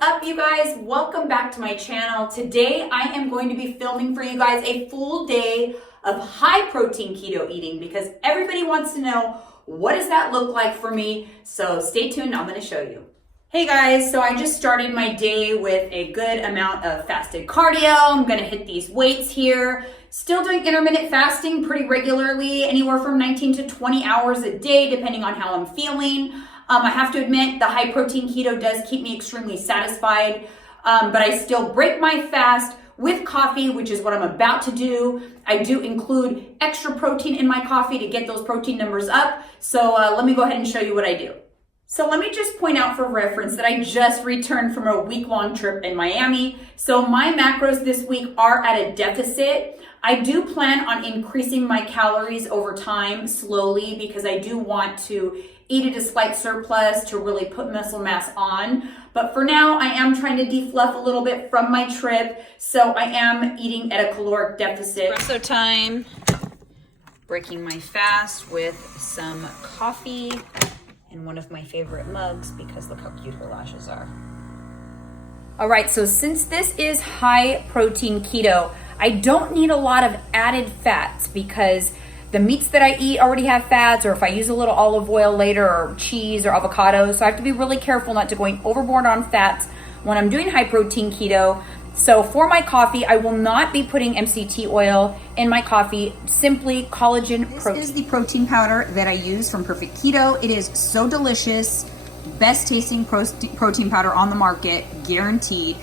up, you guys? Welcome back to my channel. Today I am going to be filming for you guys a full day of high protein keto eating because everybody wants to know what does that look like for me. So stay tuned, I'm going to show you. Hey guys, so I just started my day with a good amount of fasted cardio. I'm going to hit these weights here. Still doing intermittent fasting pretty regularly, anywhere from 19 to 20 hours a day, depending on how I'm feeling. I have to admit, the high protein keto does keep me extremely satisfied, but I still break my fast with coffee, which is what I'm about to do. I do include extra protein in my coffee to get those protein numbers up. So let me go ahead and show you what I do. So let me just point out for reference that I just returned from a week-long trip in Miami. So my macros this week are at a deficit. I do plan on increasing my calories over time slowly because I do want to eat at a slight surplus to really put muscle mass on. But for now, I am trying to defluff a little bit from my trip. So I am eating at a caloric deficit. Espresso time, breaking my fast with some coffee in one of my favorite mugs because look how cute her lashes are. All right, so since this is high protein keto, I don't need a lot of added fats because the meats that I eat already have fats, or if I use a little olive oil later or cheese or avocado. So I have to be really careful not to going overboard on fats when I'm doing high protein keto. So for my coffee, I will not be putting MCT oil in my coffee, simply collagen protein. This is the protein powder that I use from Perfect Keto. It is so delicious, best tasting protein powder on the market, guaranteed.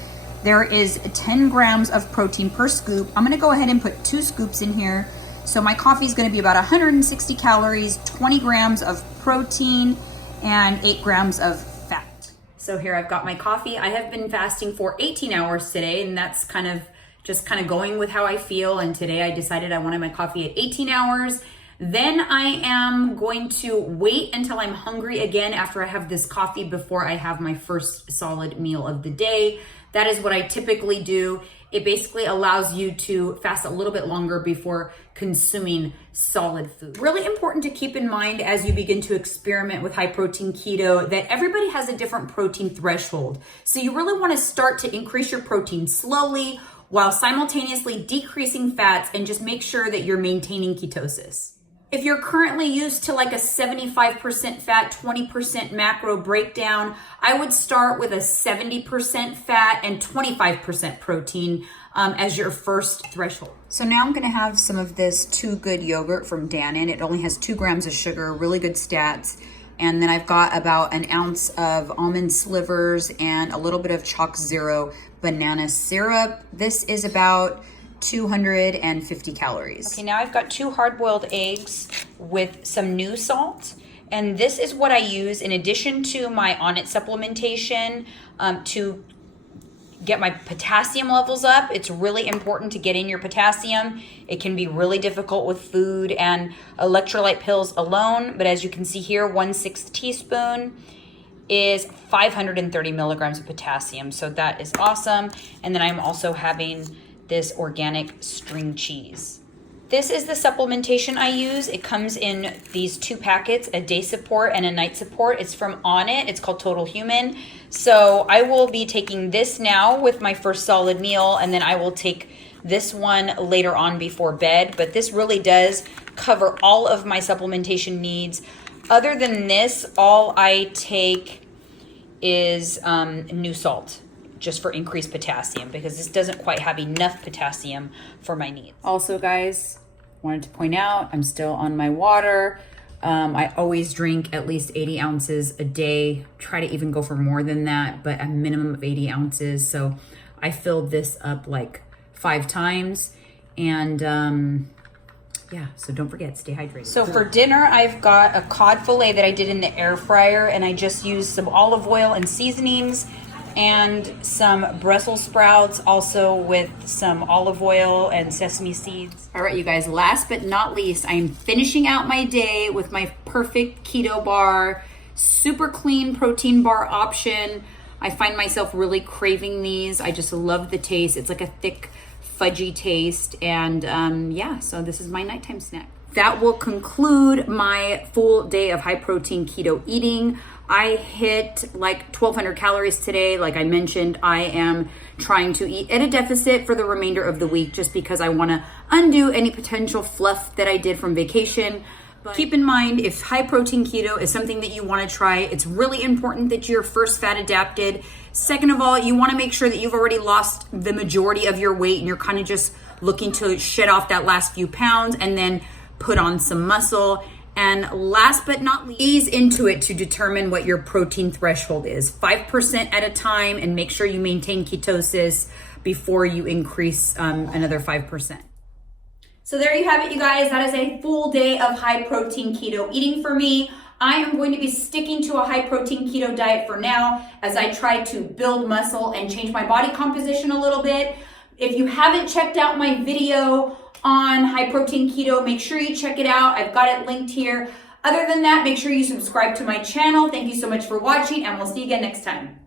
There is 10 grams of protein per scoop. I'm gonna go ahead and put 2 scoops in here. So my coffee is gonna be about 160 calories, 20 grams of protein, and 8 grams of fat. So here I've got my coffee. I have been fasting for 18 hours today, and that's kind of going with how I feel. And today I decided I wanted my coffee at 18 hours. Then I am going to wait until I'm hungry again after I have this coffee before I have my first solid meal of the day. That is what I typically do. It basically allows you to fast a little bit longer before consuming solid food. Really important to keep in mind as you begin to experiment with high protein keto that everybody has a different protein threshold. So you really want to start to increase your protein slowly while simultaneously decreasing fats and just make sure that you're maintaining ketosis. If you're currently used to like a 75% fat, 20% macro breakdown, I would start with a 70% fat and 25% protein as your first threshold. So now I'm gonna have some of this Too Good yogurt from Dannon. It only has 2 grams of sugar, really good stats. And then I've got about an ounce of almond slivers and a little bit of Chalk Zero banana syrup. This is about 250 calories. Okay, now I've got 2 hard-boiled eggs with some new salt. And this is what I use in addition to my On-It supplementation to get my potassium levels up. It's really important to get in your potassium. It can be really difficult with food and electrolyte pills alone. But as you can see here, 1/6 teaspoon is 530 milligrams of potassium. So that is awesome. And then I'm also having this organic string cheese. This is the supplementation I use. It comes in these 2 packets, a day support and a night support. It's from On-It. It's called Total Human. So I will be taking this now with my first solid meal, and then I will take this one later on before bed. But this really does cover all of my supplementation needs. Other than this, all I take is new salt, just for increased potassium, because this doesn't quite have enough potassium for my needs. Also, guys, wanted to point out, I'm still on my water. I always drink at least 80 ounces a day. Try to even go for more than that, but a minimum of 80 ounces. So I filled this up like 5 times. And yeah, so don't forget, stay hydrated. So for dinner, I've got a cod fillet that I did in the air fryer, and I just used some olive oil and seasonings and some Brussels sprouts, also with some olive oil and sesame seeds. All right, you guys, last but not least, I am finishing out my day with my Perfect Keto bar, super clean protein bar option. I find myself really craving these. I just love the taste. It's like a thick, fudgy taste. And yeah, so this is my nighttime snack. That will conclude my full day of high protein keto eating. I hit like 1,200 calories today. Like I mentioned, I am trying to eat at a deficit for the remainder of the week just because I want to undo any potential fluff that I did from vacation. But keep in mind, if high protein keto is something that you want to try, it's really important that you're first fat adapted. Second of all, you want to make sure that you've already lost the majority of your weight and you're kind of just looking to shed off that last few pounds and then put on some muscle. And last but not least, ease into it to determine what your protein threshold is. 5% at a time, and make sure you maintain ketosis before you increase another 5%. So there you have it, you guys. That is a full day of high protein keto eating for me. I am going to be sticking to a high protein keto diet for now as I try to build muscle and change my body composition a little bit. If you haven't checked out my video on high protein keto, make sure you check it out. I've got it linked here. Other than that, make sure you subscribe to my channel. Thank you so much for watching, and we'll see you again next time.